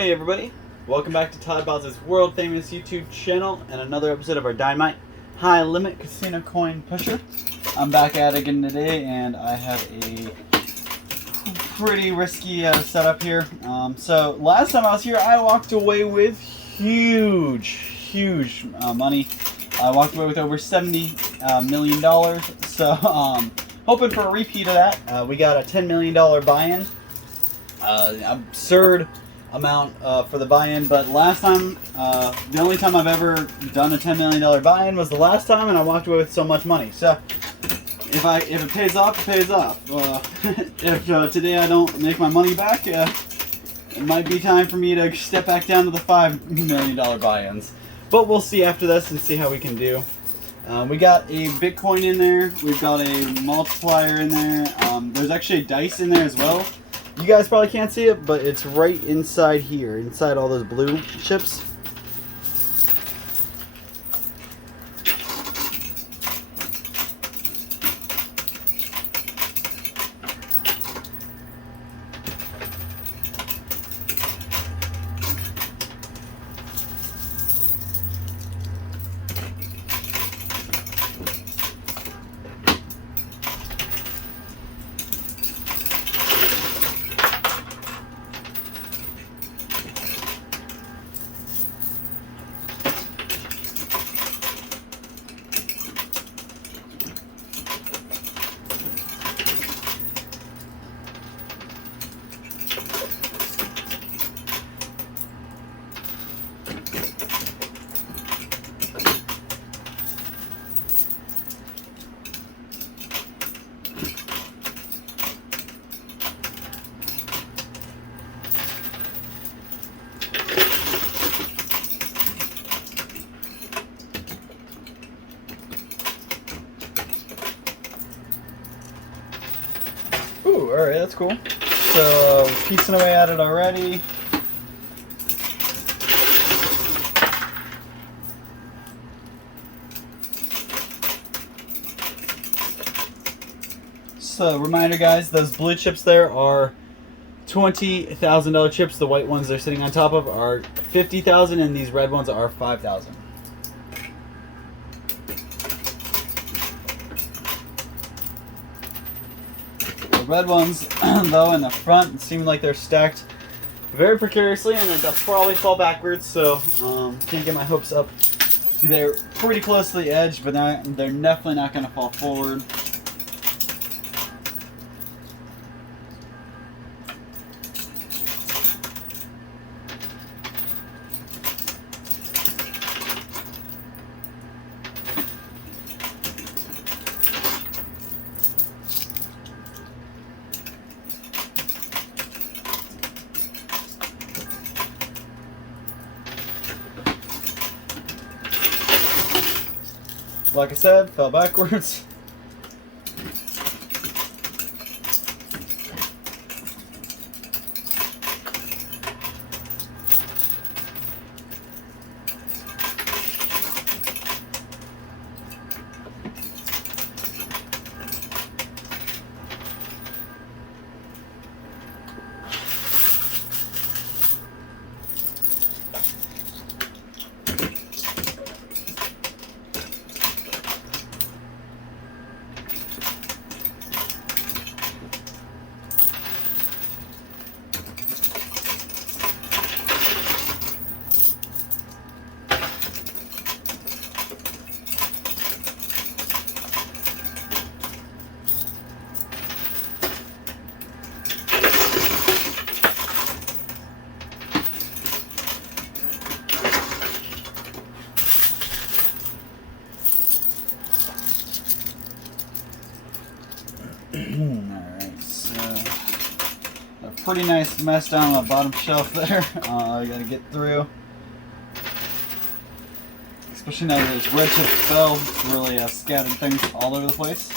Hey everybody, welcome back to Todd Boz's world famous YouTube channel and another episode of our Dynamite High Limit Casino Coin Pusher. I'm back at it again today and I have a pretty risky setup here. So last time I was here I walked away with huge money. I walked away with over $70 million. So hoping for a repeat of that. We got a $10 million buy-in. Absurd amount for the buy-in, but last time, the only time I've ever done a $10 million buy-in was the last time, and I walked away with so much money. So if it pays off, it pays off. If today I don't make my money back, it might be time for me to step back down to the $5 million buy-ins. But we'll see after this and see how we can do. We got a Bitcoin in there. We've got a multiplier in there. There's actually a dice in there as well. You guys probably can't see it, but it's right inside here, inside all those blue chips. Ooh, alright, that's cool. So, piecing away at it already. So, reminder guys, those blue chips there are $20,000 chips. The white ones they're sitting on top of are $50,000 and these red ones are $5,000. Red ones, though, in the front seem like they're stacked very precariously, and they'll probably fall backwards, so can't get my hopes up. They're pretty close to the edge, but they're definitely not going to fall forward. Like I said, fell backwards. Alright, so a pretty nice mess down on the bottom shelf there. I gotta get through. Especially now that this red chip fell, it's really scattered things all over the place.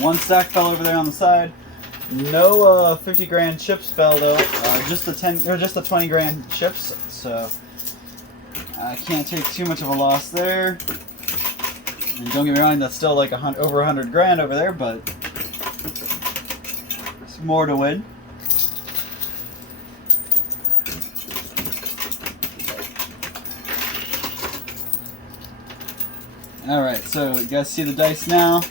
One stack fell over there on the side. No 50 grand chips fell though. Just the 10 or just the 20 grand chips. So I can't take too much of a loss there. And don't get me wrong, that's still like over 100 grand over there, but it's more to win. Alright, so you guys see the dice now.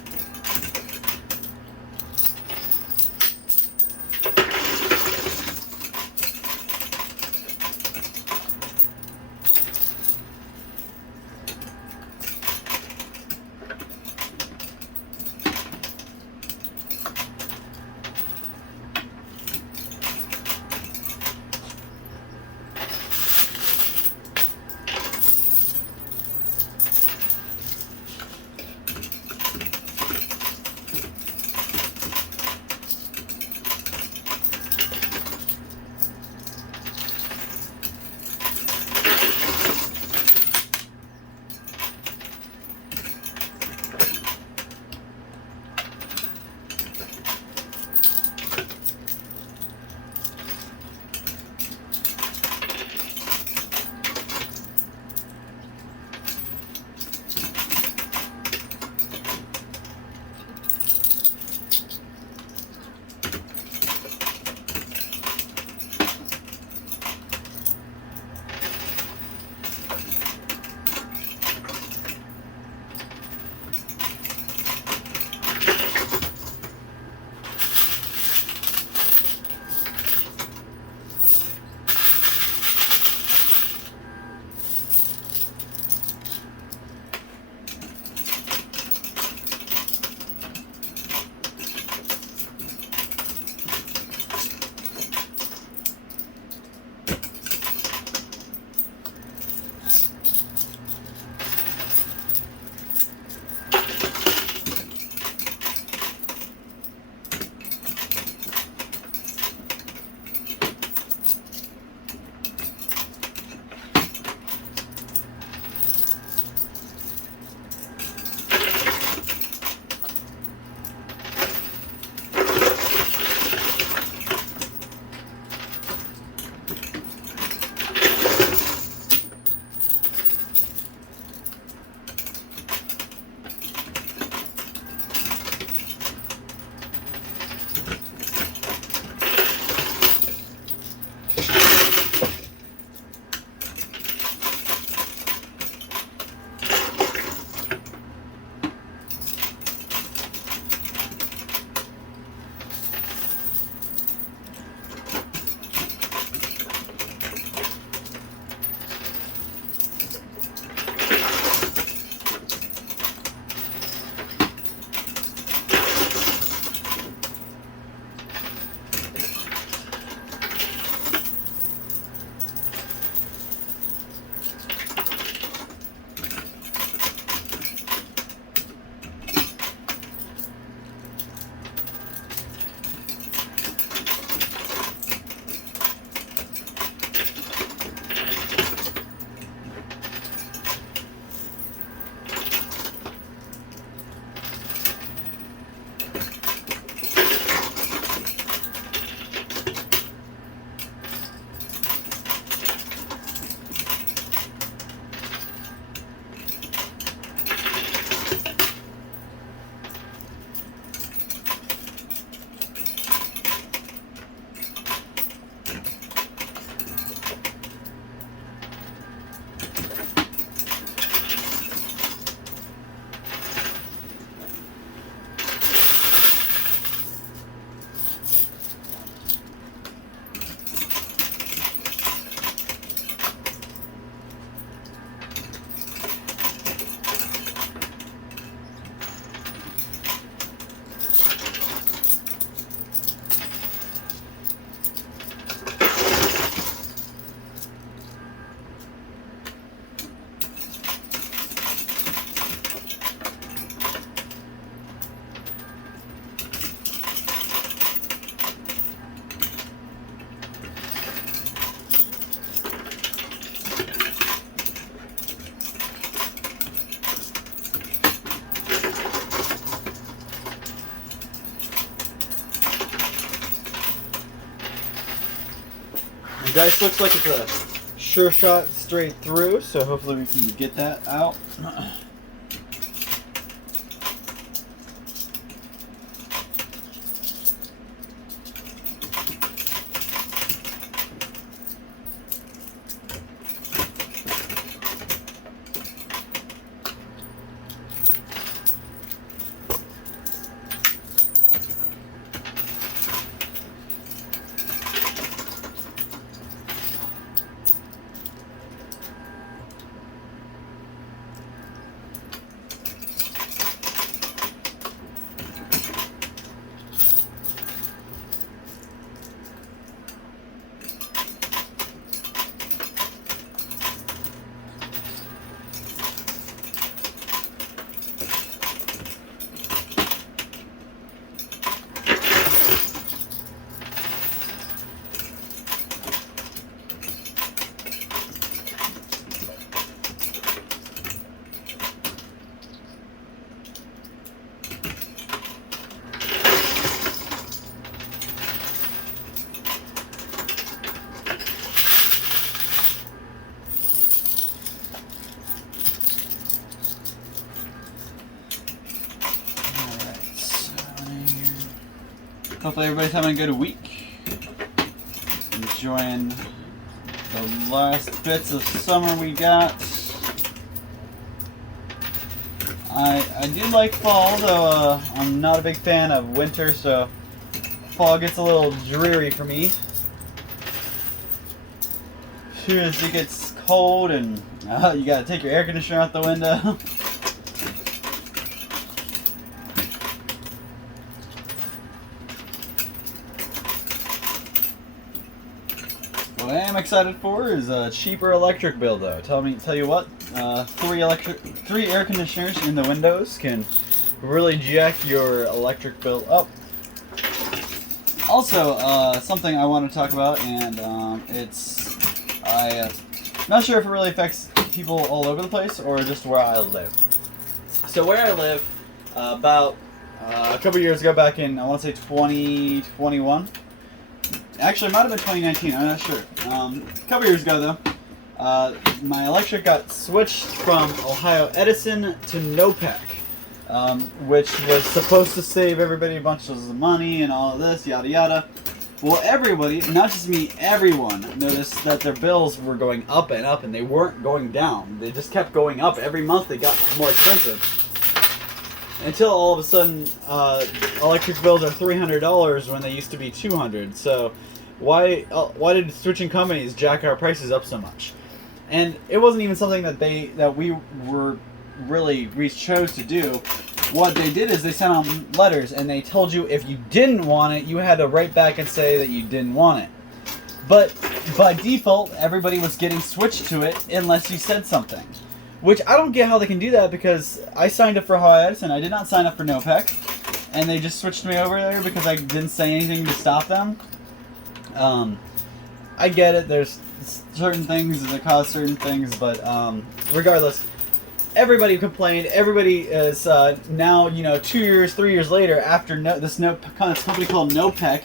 dice looks like it's a sure shot straight through, so hopefully we can get that out. Hopefully everybody's having a good week. Enjoying the last bits of summer we got. I do like fall, though I'm not a big fan of winter, so fall gets a little dreary for me. As soon as it gets cold and you gotta take your air conditioner out the window. What I am excited for is a cheaper electric bill, though. Tell you what, three air conditioners in the windows can really jack your electric bill up. Also, something I want to talk about, and I'm not sure if it really affects people all over the place or just where I live. So where I live, about a couple years ago, back in I want to say 2021. Actually, it might have been 2019, I'm not sure. A couple years ago, though, my electric got switched from Ohio Edison to NOPEC, which was supposed to save everybody a bunch of money and all of this, yada yada. Well, everybody, not just me, everyone noticed that their bills were going up and up, and they weren't going down. They just kept going up. Every month they got more expensive. Until all of a sudden, electric bills are $300 when they used to be $200. So, why did switching companies jack our prices up so much? And it wasn't even something that we chose to do. What they did is they sent out letters, and they told you if you didn't want it, you had to write back and say that you didn't want it. But by default, everybody was getting switched to it unless you said something. Which I don't get how they can do that, because I signed up for Ohio Edison. I did not sign up for NOPEC, and they just switched me over there because I didn't say anything to stop them. I get it. There's certain things that cause certain things, but regardless, everybody complained. Everybody is now 2 years, 3 years later after this company called NOPEC,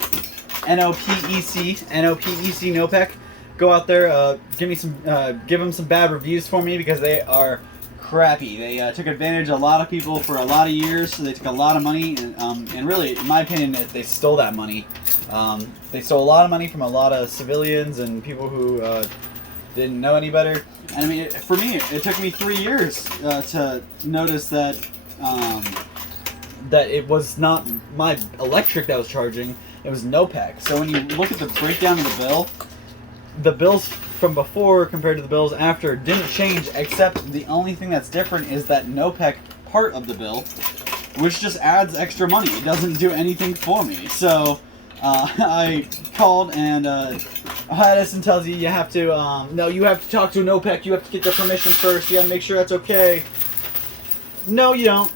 NOPEC, NOPEC. Go out there, give them some bad reviews for me, because they are crappy. They took advantage of a lot of people for a lot of years, so they took a lot of money, and really, in my opinion, they stole that money. They stole a lot of money from a lot of civilians and people who didn't know any better. And I mean, for me, it took me 3 years to notice that that it was not my electric that was charging, it was NOPEC. So when you look at the breakdown of the bills from before compared to the bills after didn't change, except the only thing that's different is that NOPEC part of the bill, which just adds extra money. It doesn't do anything for me. So I called, and Ohio Edison tells you have to, no, you have to talk to NOPEC. You have to get their permission first. You got to make sure that's okay. No, you don't.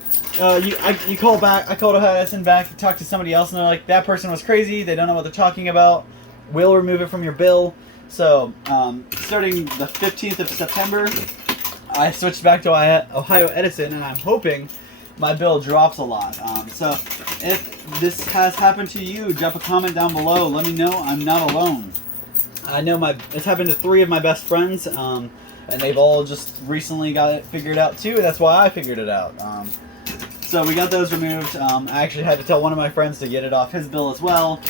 You call back. I called Ohio Edison back to talk to somebody else, and they're like, that person was crazy. They don't know what they're talking about. We'll remove it from your bill. So, starting the 15th of September, I switched back to Ohio Edison, and I'm hoping my bill drops a lot. So, if this has happened to you, drop a comment down below. Let me know I'm not alone. I know it's happened to 3 of my best friends, and they've all just recently got it figured out too. That's why I figured it out. So we got those removed. I actually had to tell one of my friends to get it off his bill as well.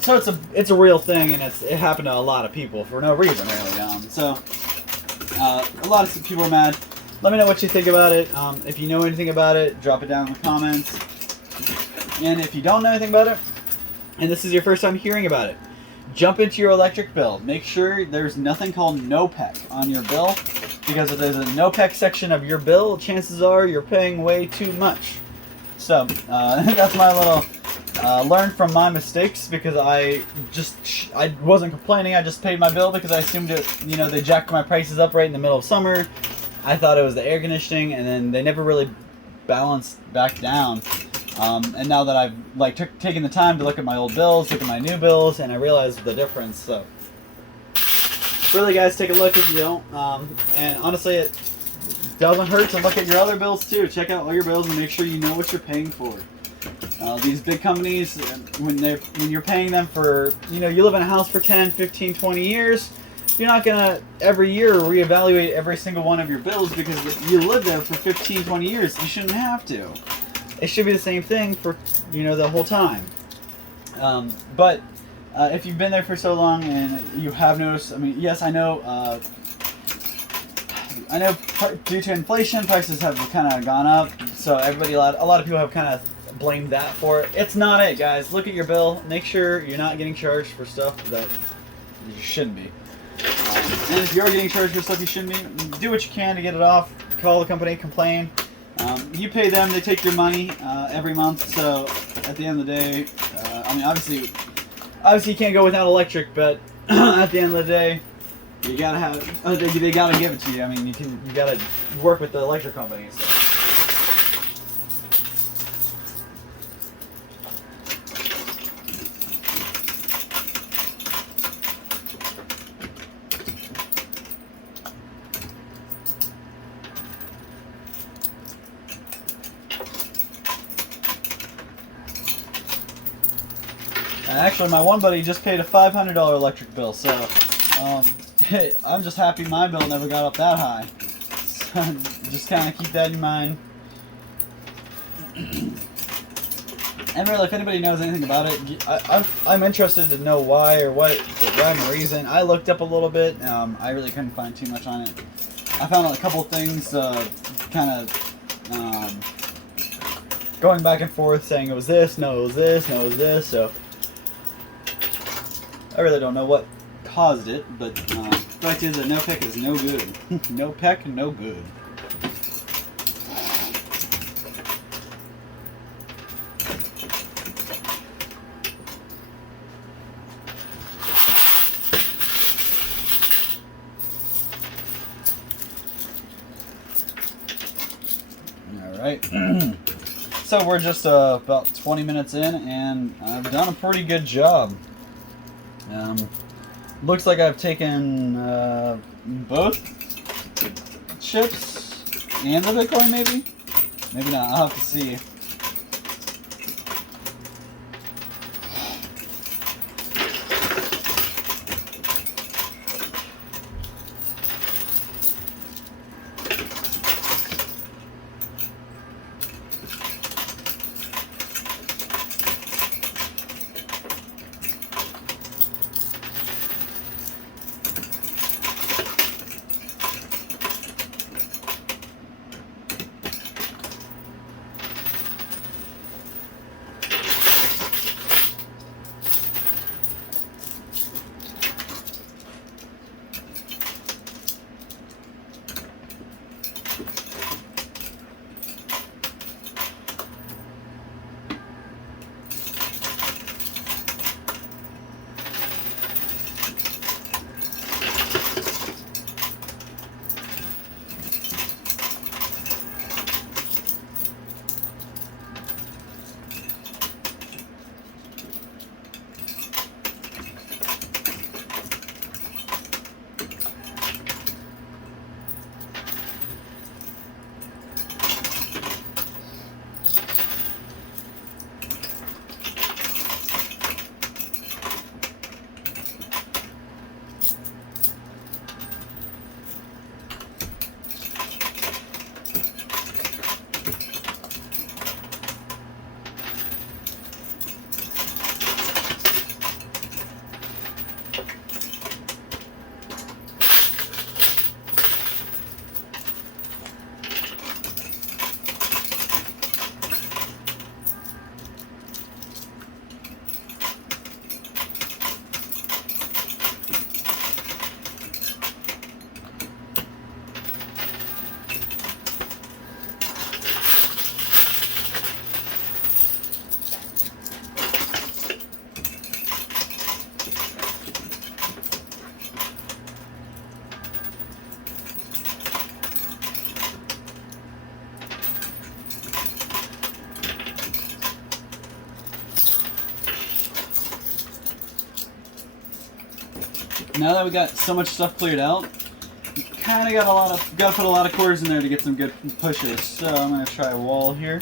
So it's a real thing, and it happened to a lot of people for no reason really. So a lot of people are mad. Let me know what you think about it. If you know anything about it, drop it down in the comments. And if you don't know anything about it, and this is your first time hearing about it, jump into your electric bill. Make sure there's nothing called NOPEC on your bill, because if there's a NOPEC section of your bill, chances are you're paying way too much. So that's my little learn from my mistakes, because I wasn't complaining. I just paid my bill because I assumed it. They jacked my prices up right in the middle of summer. I thought it was the air conditioning, and then they never really balanced back down. And now that I've taken the time to look at my old bills, look at my new bills, and I realized the difference. So really, guys, take a look if you don't. And honestly, it doesn't hurt to look at your other bills too. Check out all your bills and make sure you know what you're paying for. These big companies, when you're paying them for, you live in a house for 10, 15, 20 years, you're not going to every year reevaluate every single one of your bills, because you lived there for 15, 20 years. You shouldn't have to. It should be the same thing for, the whole time. But if you've been there for so long and you have noticed, yes, I know due to inflation, prices have kind of gone up. So a lot of people have kind of blamed that for it. It's not it, guys. Look at your bill. Make sure you're not getting charged for stuff that you shouldn't be. And if you're getting charged for stuff you shouldn't be, do what you can to get it off. Call the company, complain. You pay them, they take your money every month. So at the end of the day, obviously you can't go without electric, but at the end of the day, you gotta have. They gotta give it to you. You gotta work with the electric company. So. Actually, my one buddy just paid a $500 electric bill, so I'm just happy my bill never got up that high. So just kind of keep that in mind. And really, if anybody knows anything about it, I'm interested to know why or what the rhyme or reason. I looked up a little bit. I really couldn't find too much on it. I found a couple things kind of going back and forth saying it was this, no, it was this, no, it was this. So I really don't know what caused it, but the fact is that NOPEC is no good. NOPEC, no good. Alright. So we're just about 20 minutes in, and I've done a pretty good job. Looks like I've taken both chips and the Bitcoin, maybe? Maybe not. I'll have to see. now that we got so much stuff cleared out, you kind of got to put a lot of quarters in there to get some good pushes. So I'm gonna try a wall here.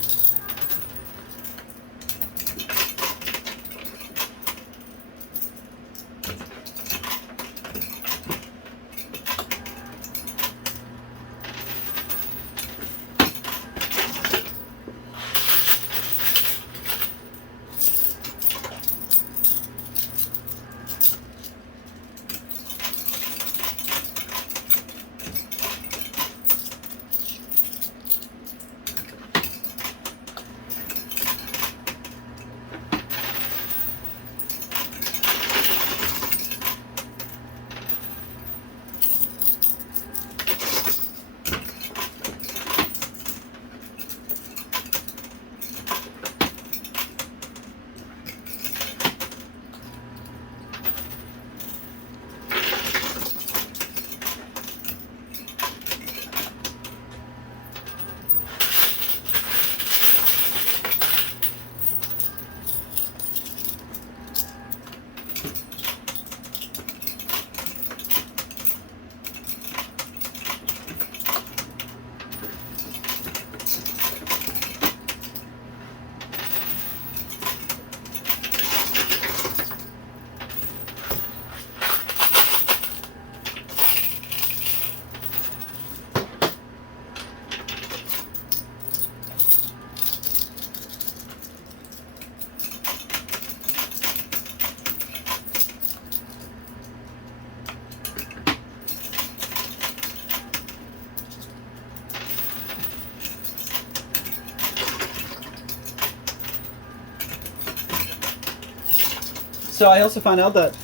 So I also found out that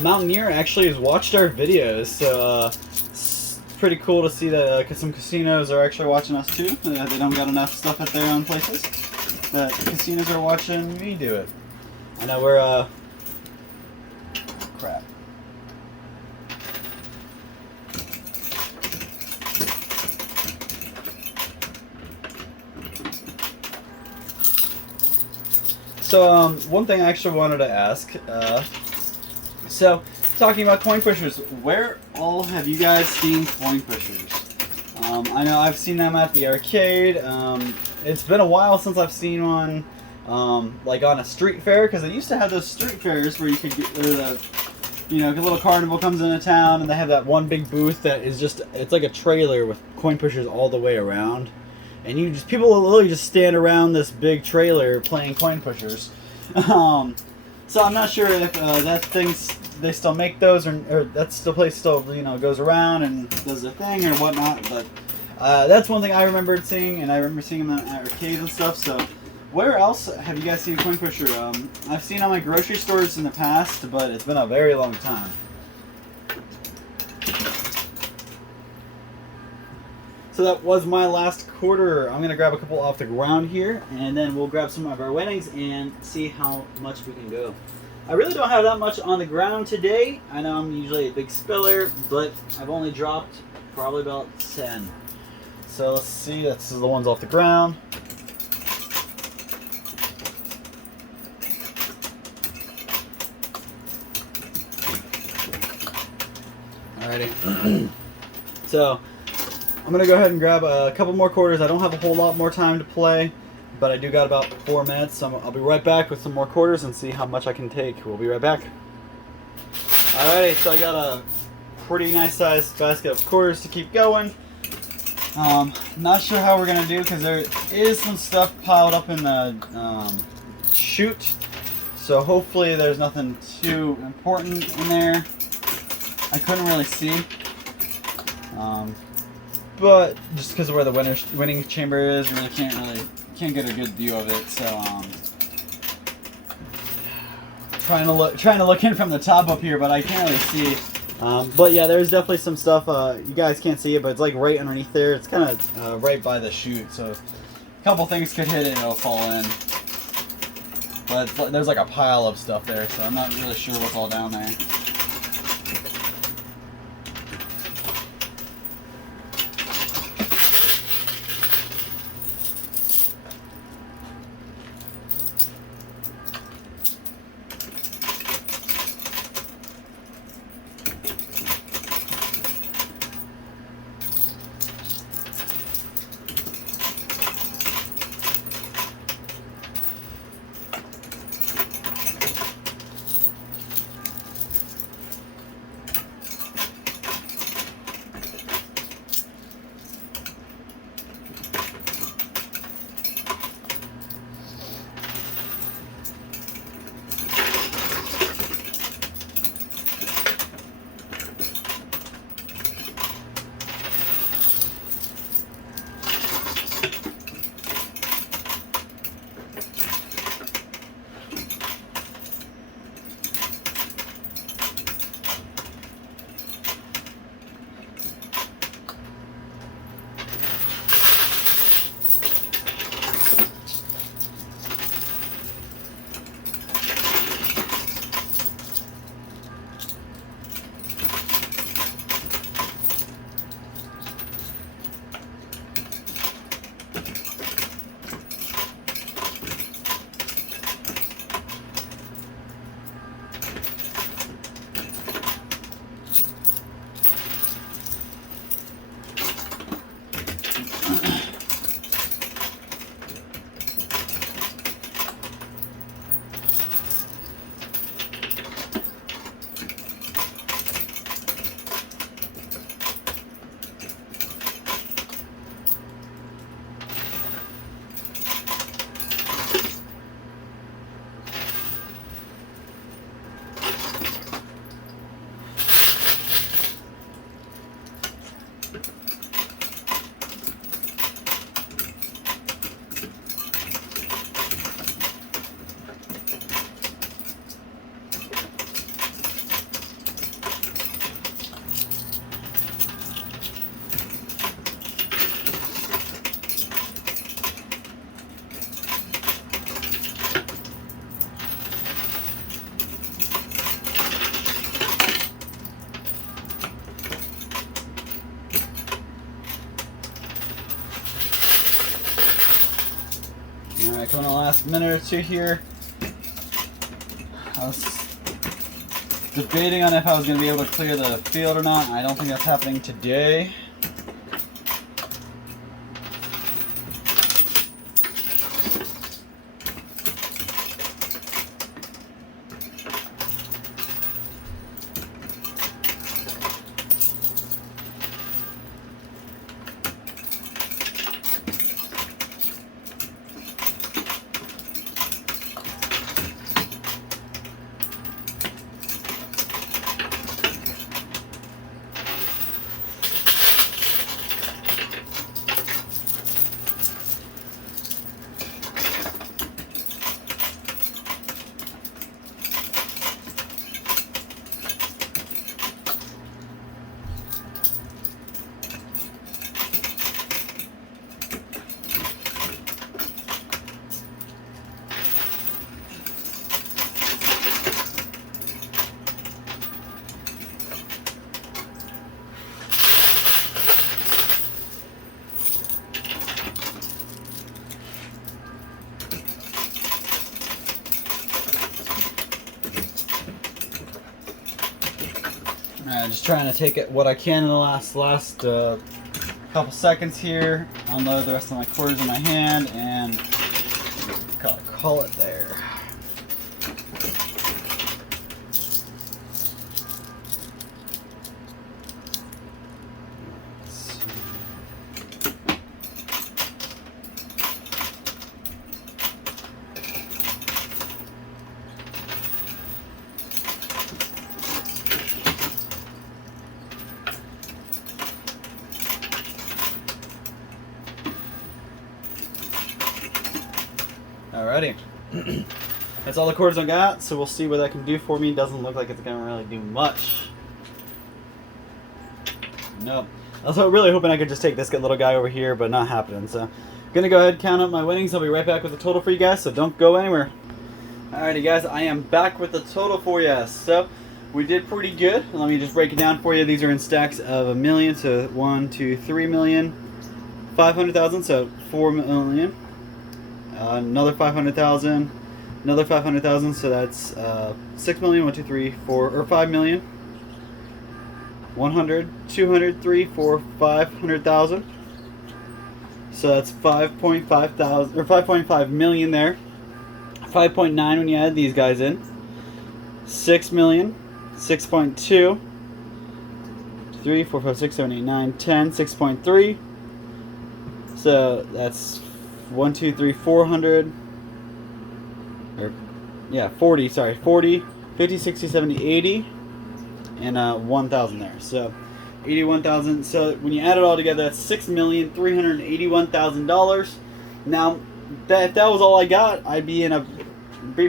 Mountaineer actually has watched our videos, so it's pretty cool to see that some casinos are actually watching us too. They don't got enough stuff at their own places, but casinos are watching me do it. I know we're crap. So, one thing I actually wanted to ask, so, talking about coin pushers, where all have you guys seen coin pushers? I know I've seen them at the arcade. It's been a while since I've seen one, like on a street fair, because they used to have those street fairs where you could get, you know, a little carnival comes into town and they have that one big booth that is just, it's like a trailer with coin pushers all the way around. And people will literally just stand around this big trailer playing coin pushers. So I'm not sure if they still make those, or that's the place still, you know, goes around and does their thing or whatnot. But that's one thing I remembered seeing, and I remember seeing them at arcades and stuff. So where else have you guys seen a coin pusher? I've seen them at grocery stores in the past, but it's been a very long time. So that was my last quarter. I'm going to grab a couple off the ground here, and then we'll grab some of our winnings and see how much we can go. I really don't have that much on the ground today. I know I'm usually a big spiller, but I've only dropped probably about 10. So let's see, this is the ones off the ground. Alrighty. So I'm going to go ahead and grab a couple more quarters. I don't have a whole lot more time to play, but I do got about 4 minutes. So I'll be right back with some more quarters and see how much I can take. We'll be right back. Alrighty, so I got a pretty nice sized basket of quarters to keep going. Not sure how we're going to do because there is some stuff piled up in the chute. So hopefully there's nothing too important in there. I couldn't really see. But just because of where the winning chamber is, you really can't get a good view of it. So trying to look in from the top up here, but I can't really see. But yeah, there's definitely some stuff. You guys can't see it, but it's like right underneath there. It's kind of right by the chute, so a couple things could hit it and it'll fall in. But there's like a pile of stuff there, so I'm not really sure what's all down there. last minute or two here. I was debating on if I was going to be able to clear the field or not. I don't think that's happening today. Just trying to take it what I can in the last couple seconds here. Unload the rest of my quarters in my hand and call it there. Alrighty, that's all the quarters I got, so we'll see what that can do for me. Doesn't look like it's gonna really do much. Nope. I was really hoping I could just take this little guy over here, but not happening. So, gonna go ahead and count up my winnings. I'll be right back with the total for you guys, so don't go anywhere. Alrighty guys, I am back with the total for you. So, we did pretty good. Let me just break it down for you. These are in stacks of 1 million, so 1, 2, 3 million, 500,000, so 4 million. Another 500,000, another 500,000, so that's 6 million, 1, 2, 3, 4, or 5 million. 100, 200, 3, 4, 500,000. So that's 5.5 million there. 5.9 when you add these guys in. 6 million, 6.2, 3, 4, 5, 6, 7, 8, 9, 10, 6.3. So that's 1, 2, 3, 400, or yeah, 40, sorry, 40, 50, 60, 70, 80, and 1,000 there. So 81,000. So when you add it all together, that's $6,381,000. Now, if that was all I got, I'd be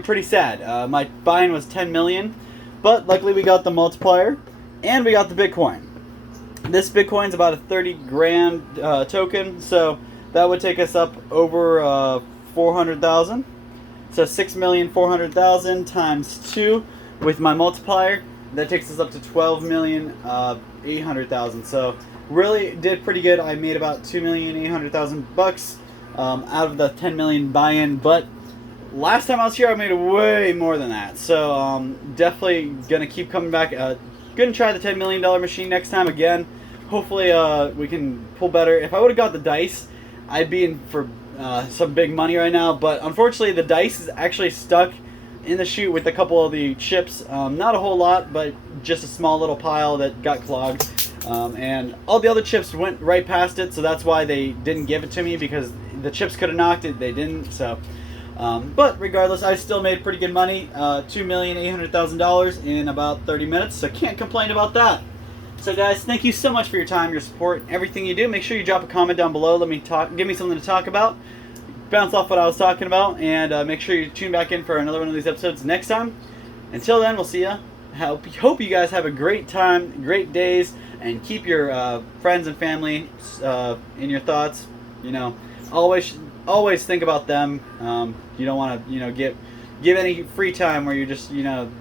pretty sad. My buy-in was 10 million, but luckily we got the multiplier, and we got the Bitcoin. This Bitcoin's about a 30 grand token, so that would take us up over 400,000. So 6,400,000 times 2 with my multiplier, that takes us up to 12,800,000. So really did pretty good. I made about $2,800,000 out of the 10 million buy-in, but last time I was here I made way more than that. So definitely gonna keep coming back. Gonna try the $10 million machine next time again. Hopefully we can pull better. If I would have got the dice, I'd be in for some big money right now, but unfortunately the dice is actually stuck in the chute with a couple of the chips. Not a whole lot, but just a small little pile that got clogged. And all the other chips went right past it, so that's why they didn't give it to me, because the chips could have knocked it, they didn't. So, but regardless, I still made pretty good money, $2,800,000 in about 30 minutes, so can't complain about that. So guys, thank you so much for your time, your support, everything you do. Make sure you drop a comment down below. Let me give me something to talk about. Bounce off what I was talking about, and make sure you tune back in for another one of these episodes next time. Until then, we'll see ya. Hope you guys have a great time, great days, and keep your friends and family in your thoughts. You know, always think about them. You don't want to, give any free time where you're just,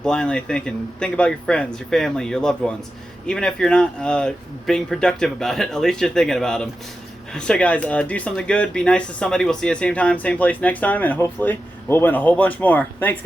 blindly thinking. Think about your friends, your family, your loved ones. Even if you're not being productive about it, at least you're thinking about them. So guys, do something good, be nice to somebody. We'll see you same time, same place next time, and hopefully we'll win a whole bunch more. Thanks, guys.